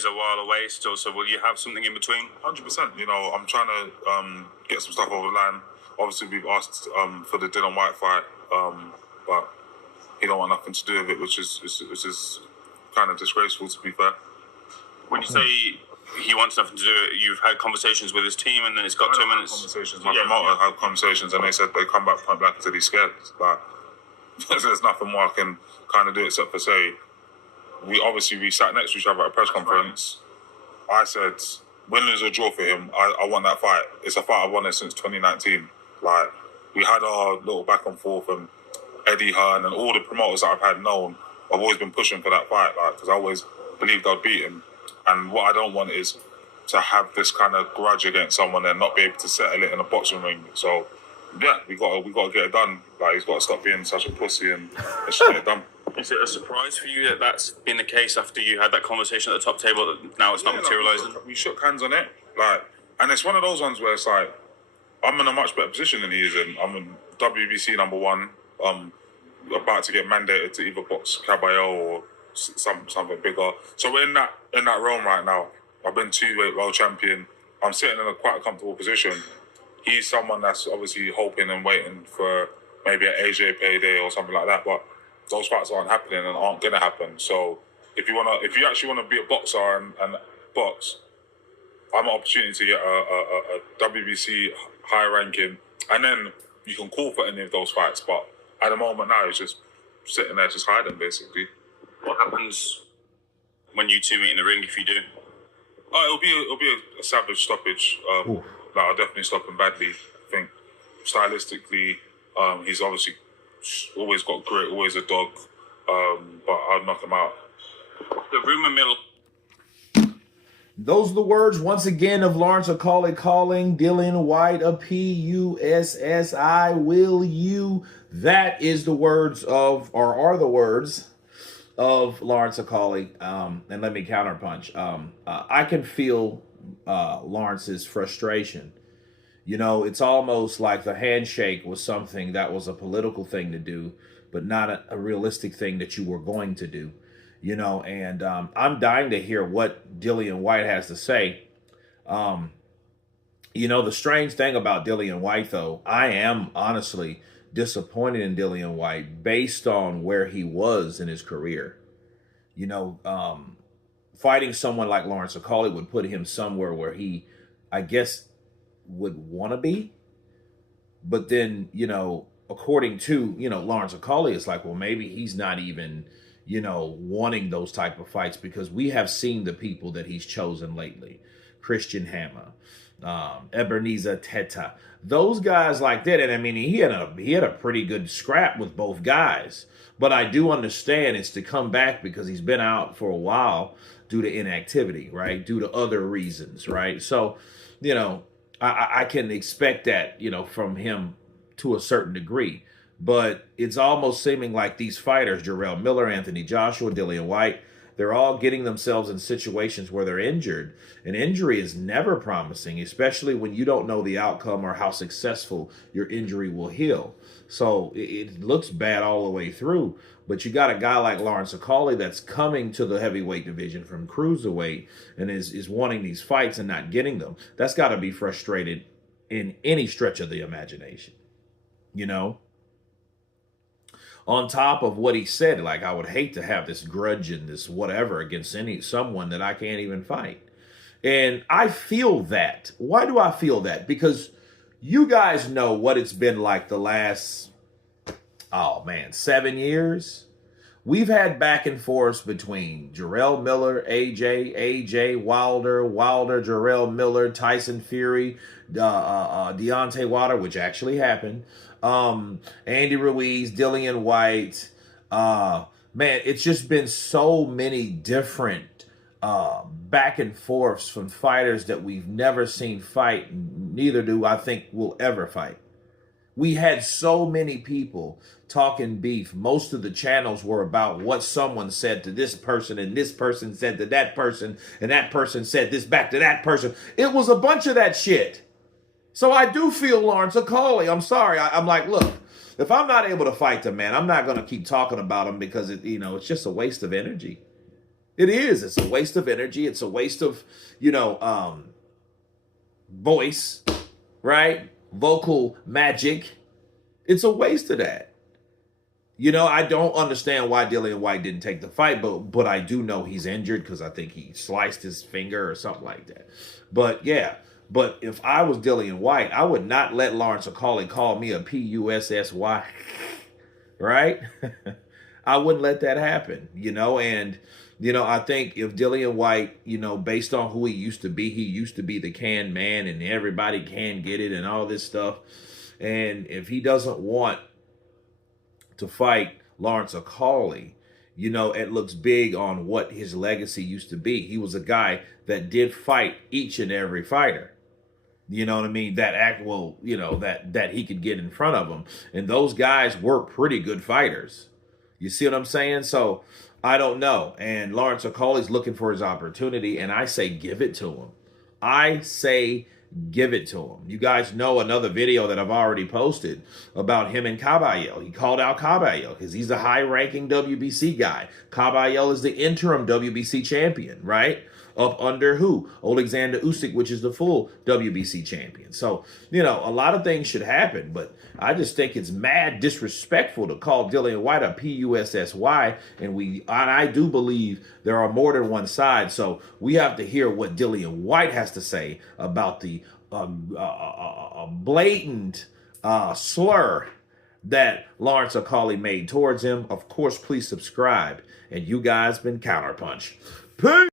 is a while away still, so will you have something in between? 100%. You know, I'm trying to get some stuff over the line. Obviously, we've asked for the Dillian Whyte fight, but he don't want nothing to do with it, which is kind of disgraceful, to be fair. When you say he wants nothing to do with it, you've had conversations with his team, and then it's got 2 minutes. Conversations. My promoter had conversations, and they said they come back point blank and said he's scared. Like, there's nothing more I can kind of do except for say, we sat next to each other at a press conference. I said, win, lose or draw for him, I want that fight. It's a fight I've wanted since 2019. Like, we had our little back and forth, and Eddie Hearn and all the promoters that I've had known, I've always been pushing for that fight, like, because I always believed I'd beat him. And what I don't want is to have this kind of grudge against someone and not be able to settle it in a boxing ring. So, yeah, we got to get it done. Like, he's got to stop being such a pussy and let's get it done. Is it a surprise for you that that's been the case after you had that conversation at the top table that now it's not materialising? We shook hands on it, like, and it's one of those ones where it's like, I'm in a much better position than he is in. I'm in WBC #1. About to get mandated to either box Caballero or something bigger. So we're in that realm right now. I've been 2-weight world champion. I'm sitting in a quite comfortable position. He's someone that's obviously hoping and waiting for maybe an AJ payday or something like that, but those fights aren't happening and aren't gonna happen. So if you actually wanna be a boxer and box, I'm an opportunity to get a WBC high ranking, and then you can call for any of those fights. But at the moment now, it's just sitting there, just hiding, basically. What happens when you two meet in the ring if you do? It'll be a savage stoppage. Like, I'll definitely stop him badly. I think stylistically, he's obviously always got grit, always a dog. But I'll knock him out. The rumour mill. Those are the words, once again, of Lawrence Okolie calling Dillian Whyte a P-U-S-S-I. Will you? That is the words of, or are the words of Lawrence Okolie. And let me counterpunch. I can feel Lawrence's frustration. You know, it's almost like the handshake was something that was a political thing to do, but not a realistic thing that you were going to do. You know, and I'm dying to hear what Dillian Whyte has to say. You know, the strange thing about Dillian Whyte, though, I am honestly disappointed in Dillian Whyte based on where he was in his career. You know, fighting someone like Lawrence Okolie would put him somewhere where he, I guess, would want to be. But then, you know, according to, you know, Lawrence Okolie, it's like, well, maybe he's not even, you know, wanting those type of fights, because we have seen the people that he's chosen lately. Christian Hammer, Ebenezer Teta, those guys like that. And I mean, he had a pretty good scrap with both guys. But I do understand it's to come back because he's been out for a while due to inactivity, right? Due to other reasons, right? So, you know, I can expect that, you know, from him to a certain degree. But it's almost seeming like these fighters, Jarrell Miller, Anthony Joshua, Dillian Whyte, they're all getting themselves in situations where they're injured. An injury is never promising, especially when you don't know the outcome or how successful your injury will heal. So it looks bad all the way through. But you got a guy like Lawrence Okolie that's coming to the heavyweight division from cruiserweight and is wanting these fights and not getting them. That's got to be frustrated in any stretch of the imagination, you know? On top of what he said, like, I would hate to have this grudge and this whatever against someone that I can't even fight. And I feel that. Why do I feel that? Because you guys know what it's been like the last, 7 years. We've had back and forth between Jarrell Miller, AJ, Wilder, Jarrell Miller, Tyson Fury, Deontay Wilder, which actually happened, Andy Ruiz, Dillian Whyte. Man, it's just been so many different back and forths from fighters that we've never seen fight, neither do I think we'll ever fight. We had so many people talking beef. Most of the channels were about what someone said to this person, and this person said to that person, and that person said this back to that person. It was a bunch of that shit. So I do feel Lawrence Okolie. I'm sorry. I'm like, look, if I'm not able to fight the man, I'm not going to keep talking about him because it's just a waste of energy. It is. It's a waste of energy. It's a waste of, voice, right? Vocal magic. It's a waste of that. I don't understand why Dillian Whyte didn't take the fight, but I do know he's injured because I think he sliced his finger or something like that. But yeah, but if I was Dillian Whyte, I would not let Lawrence Okolie call me a PUSSY, right? I wouldn't let that happen, and I think if Dillian Whyte, based on who he used to be the can man and everybody can get it and all this stuff. And if he doesn't want to fight Lawrence Okolie, it looks big on what his legacy used to be. He was a guy that did fight each and every fighter. You know what I mean? That he could get in front of them. And those guys were pretty good fighters. You see what I'm saying? So I don't know. And Lawrence Okolie's looking for his opportunity, and I say give it to him. I say give it to him. You guys know another video that I've already posted about him and Caballero. He called out Caballero because he's a high-ranking WBC guy. Caballero is the interim WBC champion, right? Up under who? Alexander Usyk, which is the full WBC champion. So, a lot of things should happen, but I just think it's mad disrespectful to call Dillian Whyte a PUSSY, and I do believe there are more than one side, so we have to hear what Dillian Whyte has to say about the blatant slur that Lawrence Okolie made towards him. Of course, please subscribe, and you guys been Counterpunch. Peace!